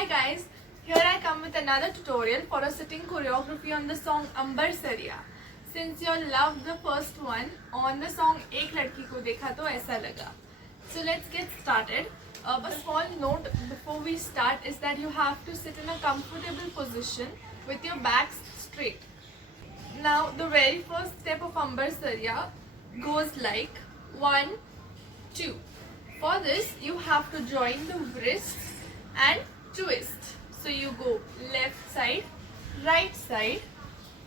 Hi guys, here I come with another tutorial for a sitting choreography on the song Ambar Sariya. Since you loved the first one on the song एक लड़की को देखा तो ऐसा लगा. So let's get started. A small note before we start is that you have to sit in a comfortable position with your back straight. Now the very first step of Ambar Sariya goes like 1, 2. For this you have to join the wrists and twist. So you go left side, right side,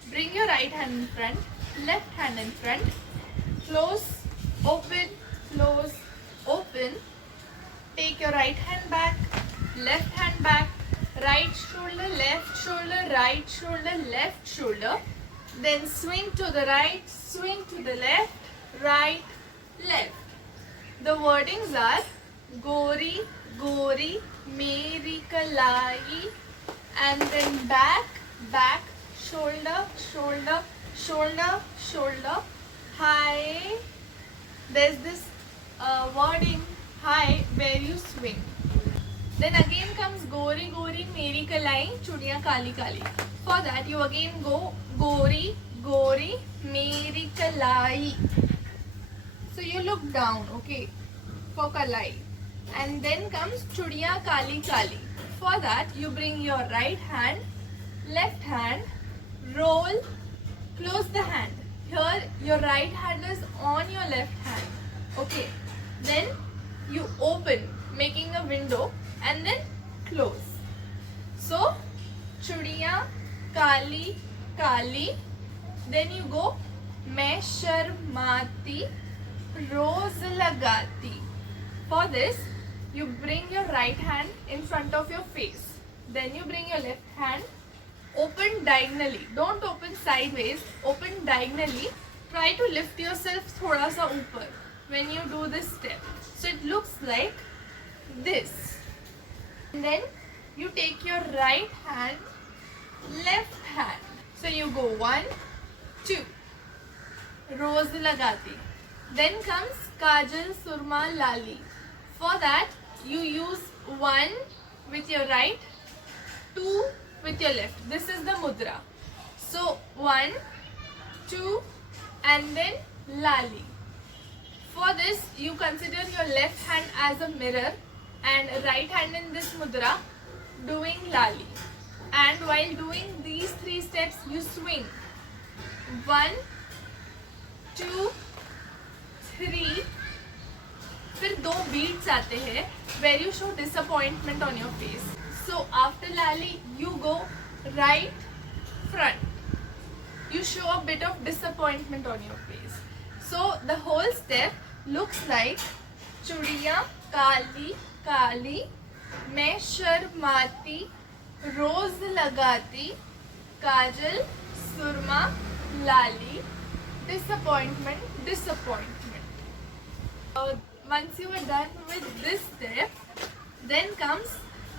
bring your right hand in front, left hand in front, close, open, take your right hand back, left hand back, right shoulder, right shoulder, left shoulder, then swing to the right, swing to the left, right, left. The wordings are Gori, Gori, Meri Kalai, and then back, back, shoulder, shoulder, shoulder, shoulder, high. There's this wording high where you swing. Then again comes Gori, Gori, Meri Kalai, Chudiya Kali Kali. For that you again go Gori, Gori, Meri Kalai. So you look down, okay, for Kalai. And then comes Chudiya Kali Kali. For that you bring your right hand, left hand, roll, close the hand. Here your right hand is on your left hand. Okay. Then you open, making a window, and then close. So Chudiya Kali Kali. Then you go Main Sharmati Rose Lagati. For this, you bring your right hand in front of your face. Then you bring your left hand, open diagonally. Don't open sideways, open diagonally. Try to lift yourself thoda sa upar when you do this step. So it looks like this. And then you take your right hand, left hand. So you go 1, 2, Rose Lagati. Then comes Kajal Surma Lali. For that you use 1 with your right, 2 with your left. This is the mudra. So 1, 2 and then Lali. For this you consider your left hand as a mirror and right hand in this mudra doing Lali. And while doing these 3 steps you swing. 1, 2, 3. फिर 2 beats आते हैं where you show disappointment on your face. So after Lali you go right front. You show a bit of disappointment on your face. So the whole step looks like Chudiya Kali Kali, Main Sharmati Rose Lagati, Kajal Surma Lali, disappointment, disappointment. Once you are done with this step, then comes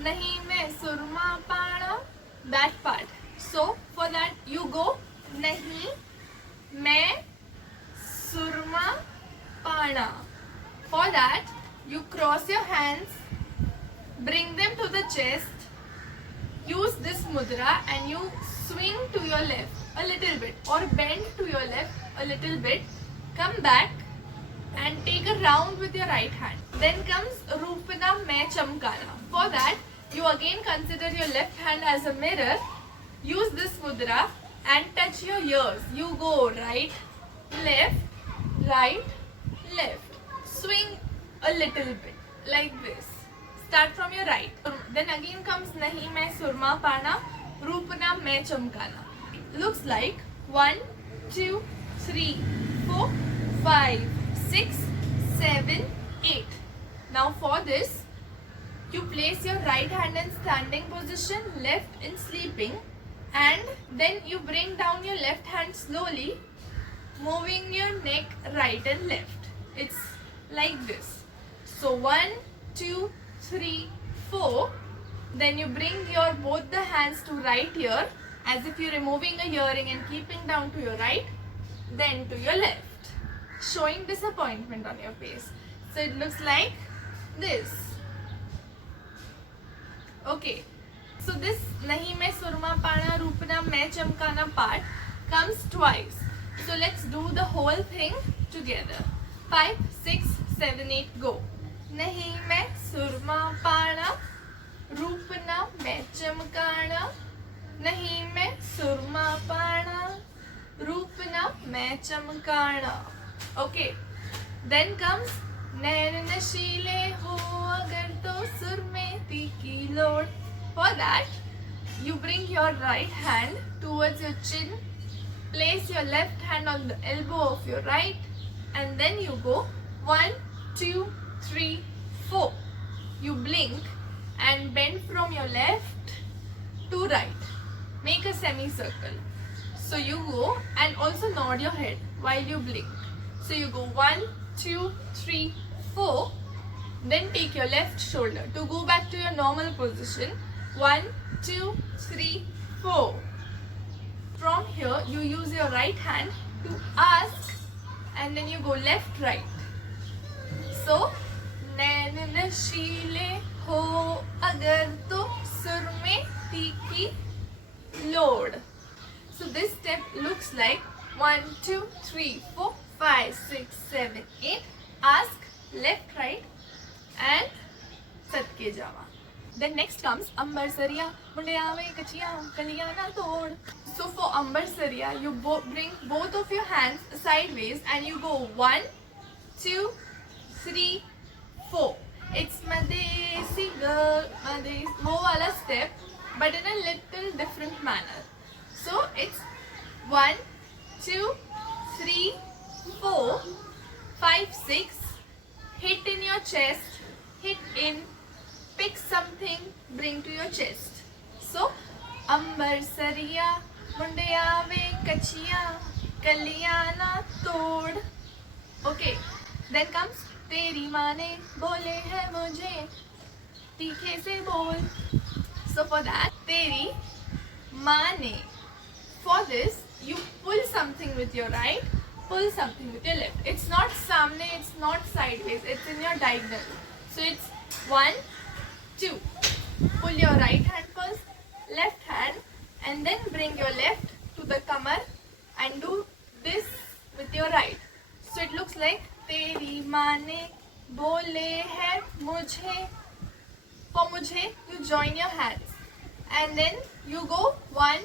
Nahi Main Surma Pana, that part. So for that you go Nahi Main Surma Pana. For that you cross your hands, bring them to the chest, use this mudra and you swing to your left a little bit or bend to your left a little bit, come back and take a round with your right hand. Then comes Rupana Main Chamkana. For that you again consider your left hand as a mirror, use this mudra and touch your ears. You go right, left, swing a little bit like this. Start from your right. Then again comes Nahi Main Surma Pana, Rupana Main Chamkana. Looks like 1, 2, 3, 4, 5, 6, 7, 8. Now for this, you place your right hand in standing position, left in sleeping, and then you bring down your left hand slowly, moving your neck right and left. It's like this. So 1, 2, 3, 4. Then you bring your both the hands to right ear as if you're removing a earring and keeping down to your right, then to your left, showing disappointment on your face. So it looks like this. Okay, So this nahi mein surma pana roopna main chamkana part comes twice. So let's do the whole thing together. 5, 6, 7, 8, go. Nahi main surma pana roopna main chamkana. Nahi main surma pana roopna main chamkana. Okay. Then comes नैन नशीले हो अगर तो सुर में तीखी load. For that, you bring your right hand towards your chin, place your left hand on the elbow of your right, and then you go 1, 2, 3, 4. You blink and bend from your left to right. Make a semicircle. So you go and also nod your head while you blink. So you go 1, 2, 3, 4. Then take your left shoulder to go back to your normal position. 1, 2, 3, 4. From here you use your right hand to ask and then you go left right. So नैन नशीले हो अगर तो सुर में तीखी load. So this step looks like 1, 2, 3, 4, 5, 6, 7, 8. Ask left right and sadke jawa. Then next comes Ambar Sariya Munde aave kachiya kaliya na tod. So for Ambar Sariya you bring both of your hands sideways and you go 1, 2, 3, 4. It's Madesi girl, Madesi wo wala step but in a little different manner. So it's 1, 2, 3, 4, 5, 6. Hit in your chest, hit in, pick something, bring to your chest. So, Ambar Sariya, Munde aave kachiya, kaliya na tod. Okay, then comes Teri maane bole hai mujhe, tikhe se bol. So for that, Teri maane. For this, you pull something with your right, pull something with your left. It's not samne, it's not sideways, it's in your diagonal. So it's 1, 2. Pull your right hand first, left hand, and then bring your left to the kamar and do this with your right. So it looks like Teri maane bole hai mujhe. For mujhe, you join your hands. And then you go 1,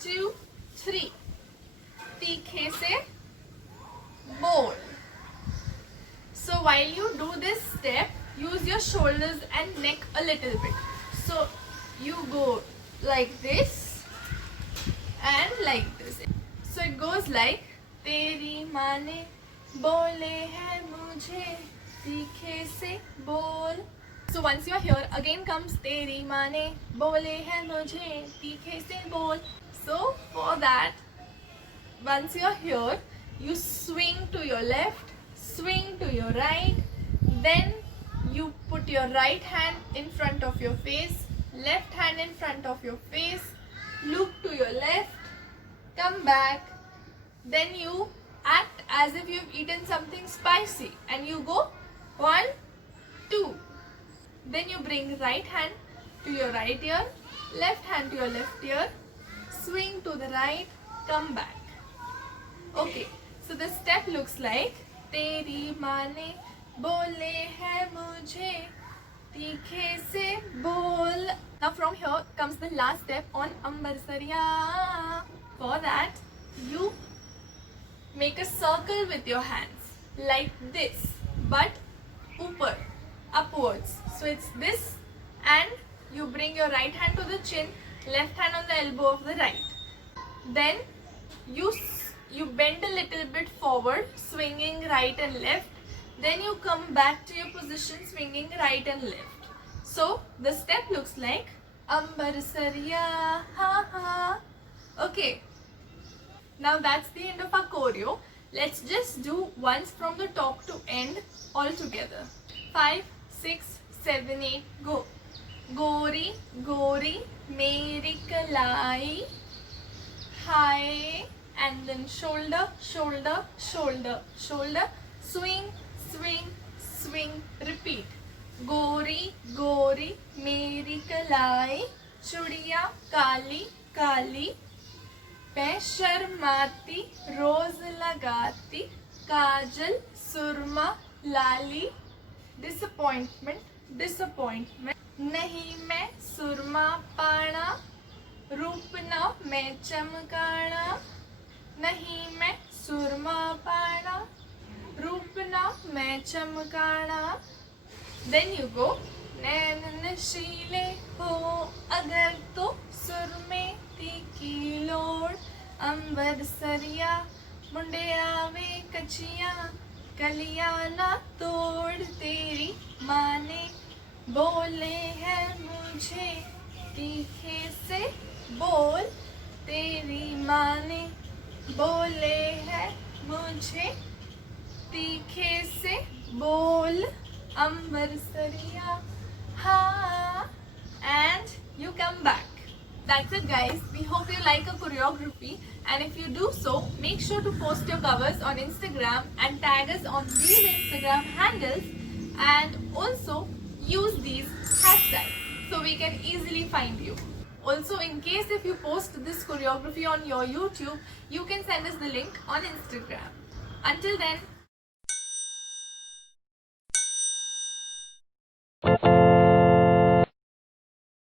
2, 3. Tikhe se bol. So while you do this step, use your shoulders and neck a little bit. So you go like this and like this. So it goes like Teri maane bole hai mujhe tikhe se bol. So once you are here, again comes Teri maane bole hai mujhe tikhe se bol. So for that, once you are here, you swing to your left, swing to your right, then you put your right hand in front of your face, left hand in front of your face, look to your left, come back, then you act as if you've eaten something spicy and you go 1, 2. Then you bring right hand to your right ear, left hand to your left ear, swing to the right, come back. Okay, so the step looks like Teri maane bole hai mujhe tikhe se bol. Now from here comes the last step on Ambar Sariya. For that, you make a circle with your hands like this, but upar, upwards. So it's this, and you bring your right hand to the chin, left hand on the elbow of the right. Then you bend a little bit forward, swinging right and left. Then you come back to your position, swinging right and left. So the step looks like Ambar Sariya, ha ha. Okay. Now that's the end of our choreo. Let's just do once from the top to end all together. 5, 6, 7, 8, go. Gori, gori, meri kalai. High, and then shoulder, shoulder, shoulder, shoulder. Swing, swing, swing. Repeat. Gori, gori, meri kalai. चुड़िया काली काली, मैं शर्माती रोज लगाती, काजल सुरमा लाली, disappointment disappointment, नहीं मैं सुरमा पाना, रूप ना मैं चमकाना, नहीं मैं सुरमा पाना, रूप ना मैं चमकाना. Then you go. नैन नशीले हो अगर तो सुरमे तीखी लोड़, अंबर सरिया मुंडे आवे कचिया, कलिया ना तोड़, तेरी माँ ने बोले हैं मुझे तीखे से बोल, तेरी माँ ने बोले हैं मुझे तीखे से बोल, अंबर सरिया हाँ. And you come back. That's it guys. We hope you like our choreography, and if you do so, make sure to post your covers on Instagram and tag us on these Instagram handles, and also use these hashtags so we can easily find you. Also, in case if you post this choreography on your YouTube, you can send us the link on Instagram. Until then,